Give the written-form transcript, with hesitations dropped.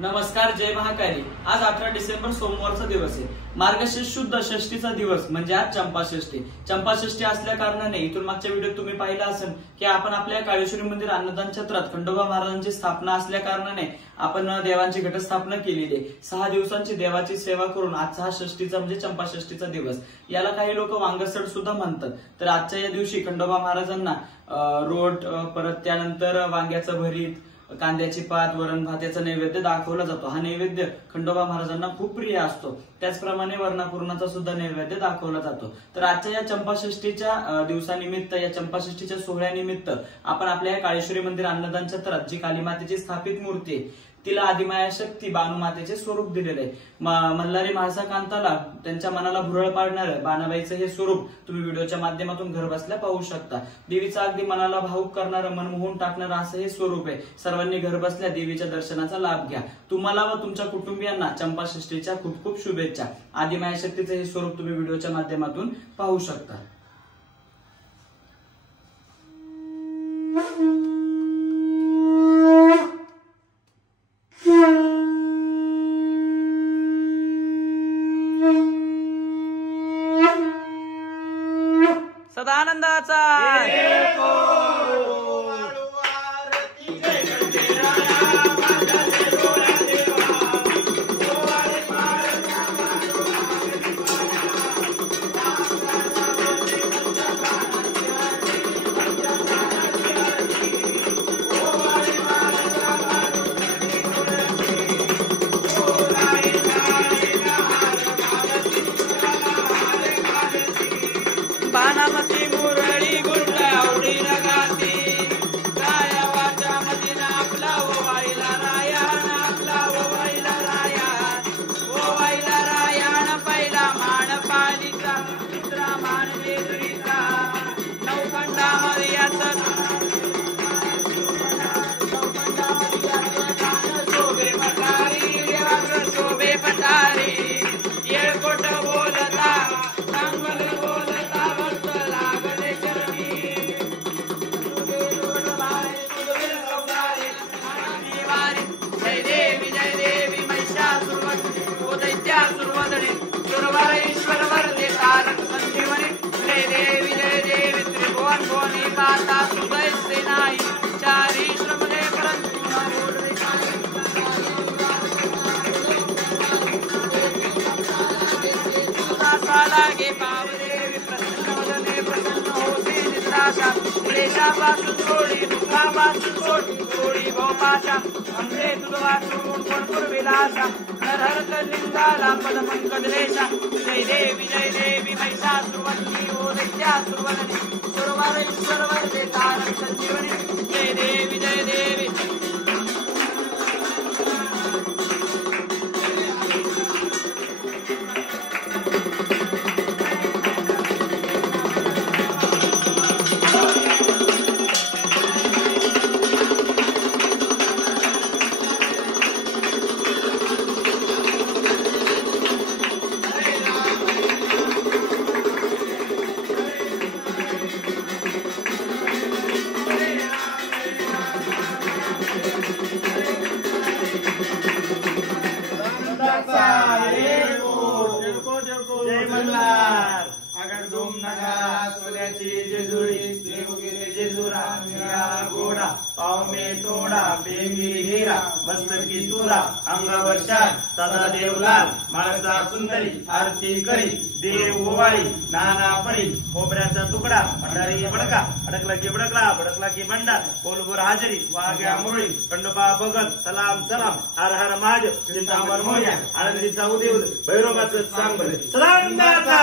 नमस्कार, जय महाकाली। आज 18 डिसेंबर सोमवारचा दिवस आहे। मार्गशीर्ष शुद्ध षष्टीचा दिवस म्हणजे आज चंपाषष्ठी। चंपाषष्ठी असल्या कारणाने इथून मागच्या व्हिडिओत तुम्ही पाहिलं असेल की आपण आपल्या काळेश्वरी मंदिर अन्नदान छत्रात खंडोबा महाराजांची स्थापना असल्या कारणाने आपण देवांची घटस्थापना केलेली आहे। 6 दिवसांची देवाची सेवा करून आजचा हा षष्टीचा म्हणजे चंपाषष्ठीचा दिवस। याला काही लोक वांगसड सुद्धा म्हणतात। तर आजच्या या दिवशी खंडोबा महाराजांना रोट, परत त्यानंतर वांग्याचं भरीत, कांद्याची पात, वरण भात याचा नैवेद्य दाखवला जातो। हा नैवेद्य खंडोबा महाराजांना खूप प्रिय असतो। त्याचप्रमाणे वर्णापूर्णाचा सुद्धा नैवेद्य दाखवला जातो। तर आजच्या या चंपाषष्ठीच्या दिवसानिमित्त, या चंपाषष्ठीच्या सोहळ्यानिमित्त आपण आपल्या या काळेश्वरी मंदिर अन्नदान छत्रात जी काली मातेची स्थापित मूर्ती आहे तिला आदिमाया शक्ती बानुमातेचे स्वरूप दिलेले आहे। मल्हारी म्हाळसा कांताला त्यांच्या मनाला भुरळ पाडणारं बाणाबाईचं हे स्वरूप तुम्ही व्हिडिओच्या माध्यमातून घर बसल्या पाहू शकता। देवीचा अगदी मनाला भावुक करणारं, मन मोहून टाकणारं असं हे स्वरूप आहे। सर्वांनी घर बसल्या देवीच्या दर्शनाचा लाभ घ्या। तुम्हाला व तुमच्या कुटुंबियांना चंपाषष्ठीच्या खूप खूप शुभेच्छा। आदिमाया शक्तीचं हे स्वरूप तुम्ही व्हिडिओच्या माध्यमातून पाहू शकता। सदानंदाचा बाणामती मुरळी गुंड आवडी लगाती राया वाचा मदीना आपला ओवाळीला रायाण, आपला ओवाळीला रायाण, ओवाळीला रायाण पहिला मान पालीचा, दुसरा मान वेगळीचा, नौखंडामध्ये याचं शोभे पटारी, देवाचं शोभे पटारी, येळकोट बोलता चांगल बोलता भक्त लागले चरणी, जय देवी महिषासुरवदने, ओ दैत्यासुरवदने, सुरवरेश्वर वरदे तारक संजीवनी, जय देवी त्रिभुवन भुवनी माता सुदैसे नाही, चारी श्रमदे परंतु न बोलवे काही, लागे पावदेवी प्रसन्न वदने, प्रसन्न होती निद्राशा, क्लेशापासून सोडी, दुःखापासून सोडी, सोडी भोपाशा, अंधे तुझ वाचून कोण विलासा, नरहरत लिंगाला पद पंकजलेशा, जय देवी महिषासुरवदनी, ओ दैत्यासुरवदने, सुरवरेश्वर वरदे तारक संजीवनी, जय देवी जय मल्हार। अगर डोम नगा सोन्याची जेजुरी, देव गेले जेजुरा, निळा गोडा, पाव मे तोडा, बेंगी हिरा, मस्तकी तुरा, अंगावर शाल, सदा देवलाल, माळसा सुंदरी, आरती करी, देव ओवाळी, नाना पडी, खोबऱ्याचा तुकडा, भंडारी बडका, अडकला की बडकला, बडकला की भंडार, बोलबोर हाजरी, वाघ्या मुरळी, खंडोबा बगल, सलाम सलाम, हर हर महादेव, चिंतामण मोर्या, आनंदीचा उदेव, भैरवाचं सांग, सदानंदाचा